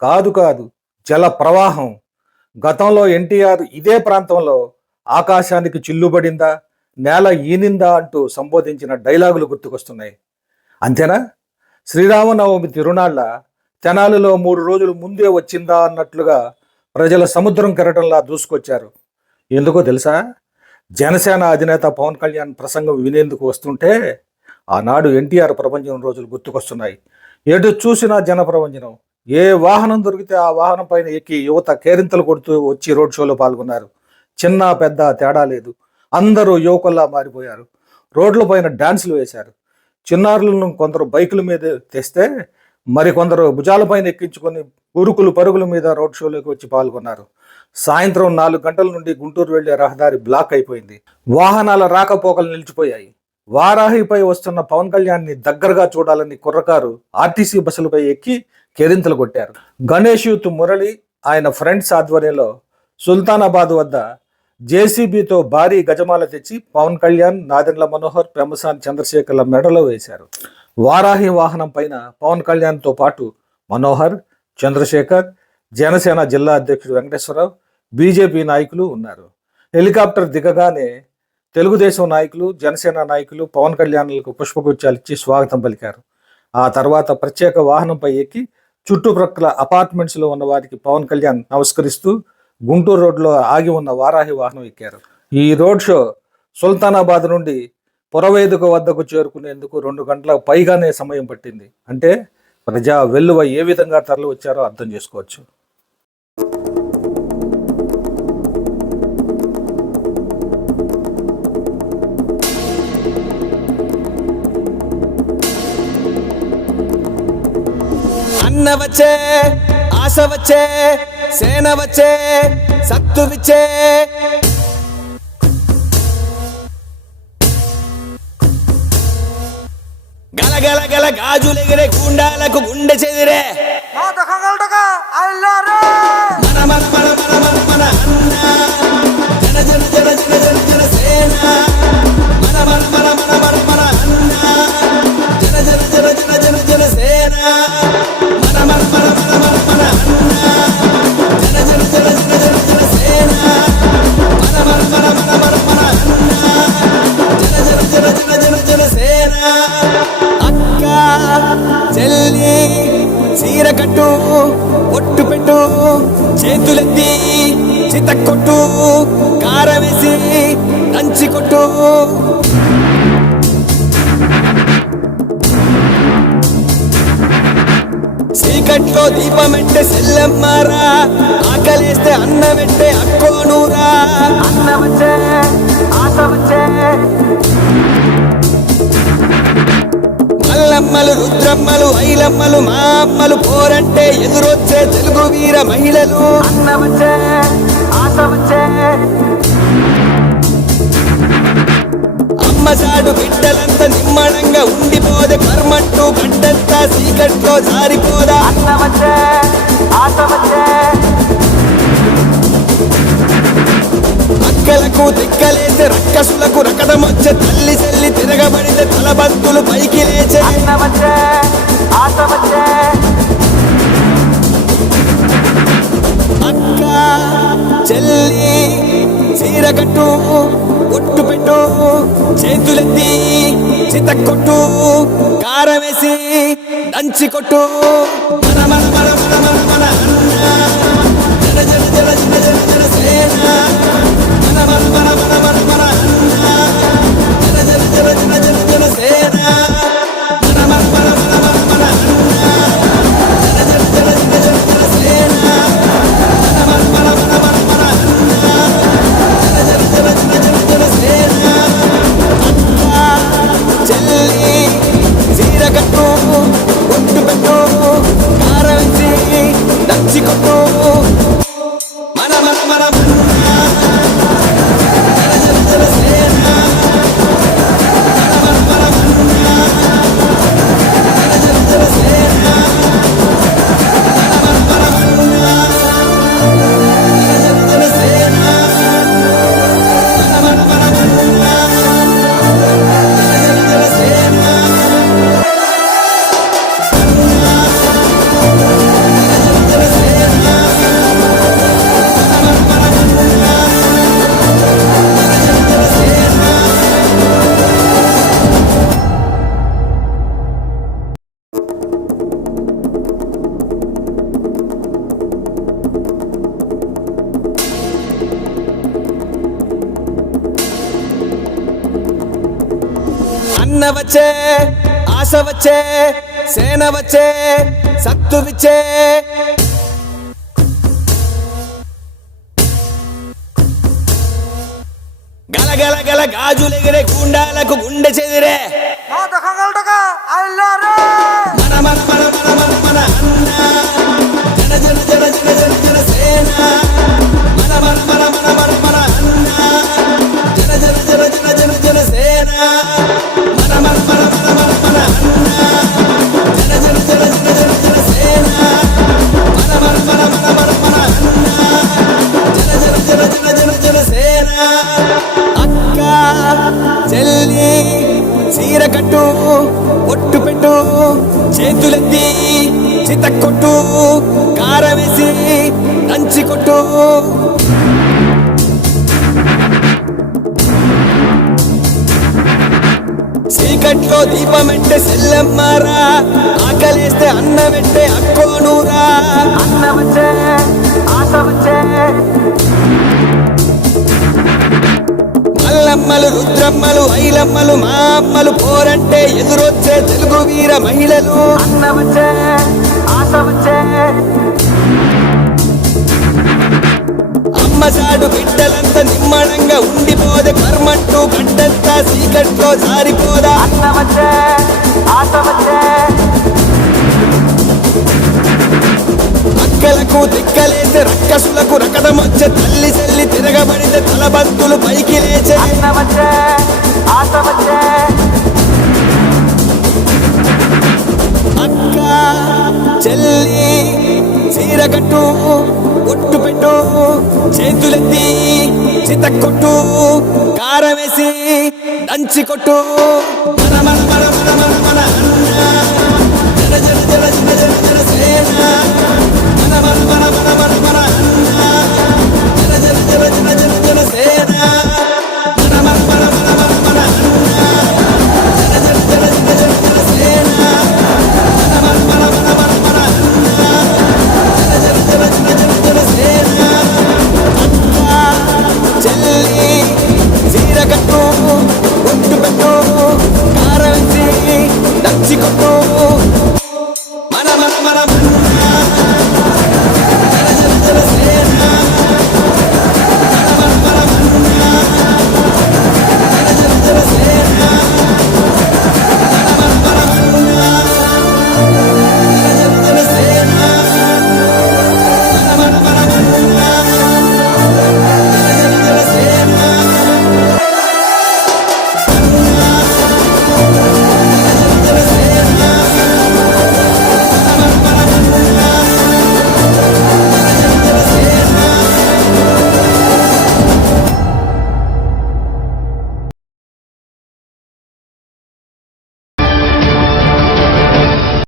కాదు కాదు జల ప్రవాహం. గతంలో ఎన్టీఆర్ ఇదే ప్రాంతంలో ఆకాశానికి చిల్లుబడిందా నేల ఈనిందా అంటూ సంబోధించిన డైలాగులు గుర్తుకొస్తున్నాయి. అంతేనా? శ్రీరామనవమి తిరునాళ్ళ తెనాలిలో మూడు రోజులు ముందే వచ్చిందా అన్నట్లుగా ప్రజల సముద్రం కెరటంలా దూసుకొచ్చారు. ఎందుకో తెలుసా? జనసేన అధినేత పవన్ కళ్యాణ్ ప్రసంగం వినేందుకు వస్తుంటే ఆనాడు ఎన్టీఆర్ ప్రపంచం రోజులు గుర్తుకొస్తున్నాయి. ఎటు చూసినా జన ప్రపంచం ఏ వాహనం దొరికితే ఆ వాహనం పైన ఎక్కి యువత కేరింతలు కొడుతూ వచ్చి రోడ్ షోలో పాల్గొన్నారు. చిన్న పెద్ద తేడా లేదు. అందరూ యువకుల్లా మారిపోయారు. రోడ్ల పైన డాన్సులు వేశారు. చిన్నారులను కొందరు బైకుల మీద తెస్తే మరి కొందరు భుజాలపైన ఎక్కించుకొని ఉరుకులు పరుగుల మీద రోడ్ షోలోకి వచ్చి పాల్గొన్నారు. సాయంత్రం నాలుగు గంటల నుండి గుంటూరు వెళ్ళే రహదారి బ్లాక్ అయిపోయింది. వాహనాల రాకపోకలు నిలిచిపోయాయి. వారాహిపై వస్తున్న పవన్ కళ్యాణ్ని దగ్గరగా చూడాలని కుర్రకారు ఆర్టీసీ బస్సులపై ఎక్కి కేరింతలు కొట్టారు. గణేష్ యూత్ మురళి ఆయన ఫ్రెండ్స్ ఆధ్వర్యంలో సుల్తానాబాద్ వద్ద జేసీబీతో భారీ గజమాల తెచ్చి పవన్ కళ్యాణ్ నాదెండ్ల మనోహర్ ప్రమసాన్ చంద్రశేఖర్ల మెడలో వేశారు. వారాహి వాహనం పైన పవన్ కళ్యాణ్తో పాటు మనోహర్ చంద్రశేఖర్ జనసేన జిల్లా అధ్యక్షుడు వెంకటేశ్వరరావు బీజేపీ నాయకులు ఉన్నారు. హెలికాప్టర్ దిగగానే తెలుగుదేశం నాయకులు జనసేన నాయకులు పవన్ కళ్యాణ్లకు పుష్పగుచ్చాలు ఇచ్చి స్వాగతం పలికారు. ఆ తర్వాత ప్రత్యేక వాహనంపై ఎక్కి చుట్టుప్రక్కల అపార్ట్మెంట్స్లో ఉన్న వారికి పవన్ కళ్యాణ్ నమస్కరిస్తూ గుంటూరు రోడ్లో ఆగి ఉన్న వారాహి వాహనం ఎక్కారు. ఈ రోడ్ షో సుల్తానాబాద్ నుండి పురవేదిక వద్దకు చేరుకునేందుకు రెండు గంటల పైగానే సమయం పట్టింది. అంటే ప్రజా వెల్లువ ఏ విధంగా తరలి వచ్చారో అర్థం చేసుకోవచ్చు. అన్న వచ్చే ఆశ వచ్చే సేన వచ్చే సత్తు విచ్చే. గలగల గల గాజులెగిరే గుండాలకు గుండె చెదిరే. చీకట్లో దీపమెట్టే సెల్లమ్మారా? ఆకలేస్తే అన్నమెట్టే అక్కోనూరా? అన్నమచ్చే ఆశ వచ్చే మల్లమ్మలు రుద్రమ్మలు ఐలమ్మలు మా అమ్మలు పోరంటే ఎదురొచ్చే తెలుగు వీర మహిళలు. అన్నవచ్చే ఆశ వచ్చే అమ్మ చాడు బిడ్డలంతా నిమ్మడంగా ఉండిపోదే. కర్మంటూ గడ్డంతా చీకట్లో జారిపోదా? అన్నవచ్చే అక్కలకు దిక్కలేసే రక్కసులకు రకడమొచ్చే తల్లి చెల్లి తిరగబడితే తలబంతులు పైకి లేచే. అక్క చెల్లి చీర కట్టు ఒట్టు పెట్టు చేతులెత్తి చిత కొట్టు కారం దంచి కొట్టు. మన మన మన మన మన మన అన్న. జన జన జన జన జన జనసేన మన మన మన అన్న వచ్చే ఆశ వచ్చే సేన వచ్చే సత్తు విచ్చే. గలగల గల గాజులెగిరే గుండాలకు గుండె చెదిరే. మా మన మన కారం వేసి దంచి కొట్టు చీకట్లో దీపం పెట్టే సెల్లమ్మారా ఆకలేస్తే అన్నం పెట్టే అక్కోనూరా. అన్న వచ్చే ఆశ వచ్చే మల్లమ్మలు రుద్రమ్మలు ఐలమ్మలు మా అమ్మలు పోరంటే ఎదురొచ్చే తెలుగు వీర మహిళలు. అన్న వచ్చే ఆశ వచ్చే చాడు బిడ్డలంతా నిమ్మడంగా ఉండిపోదే. కర్మంటూ గడ్డంతా సీకట్లో జారిపోదా? వచ్చే వచ్చే అక్కలకు తిక్కలేసే రక్కసులకు రకదమొచ్చే తల్లి చెల్లి తిరగబడితే తలబంతులు పైకి లేచే. అక్క చెల్లి చీర కట్టు ఒట్టు పెట్టు. చేతులెత్తి చిత కొట్టు కారమేసి దంచి కొట్టు మన మన మన మన మన మన జన జన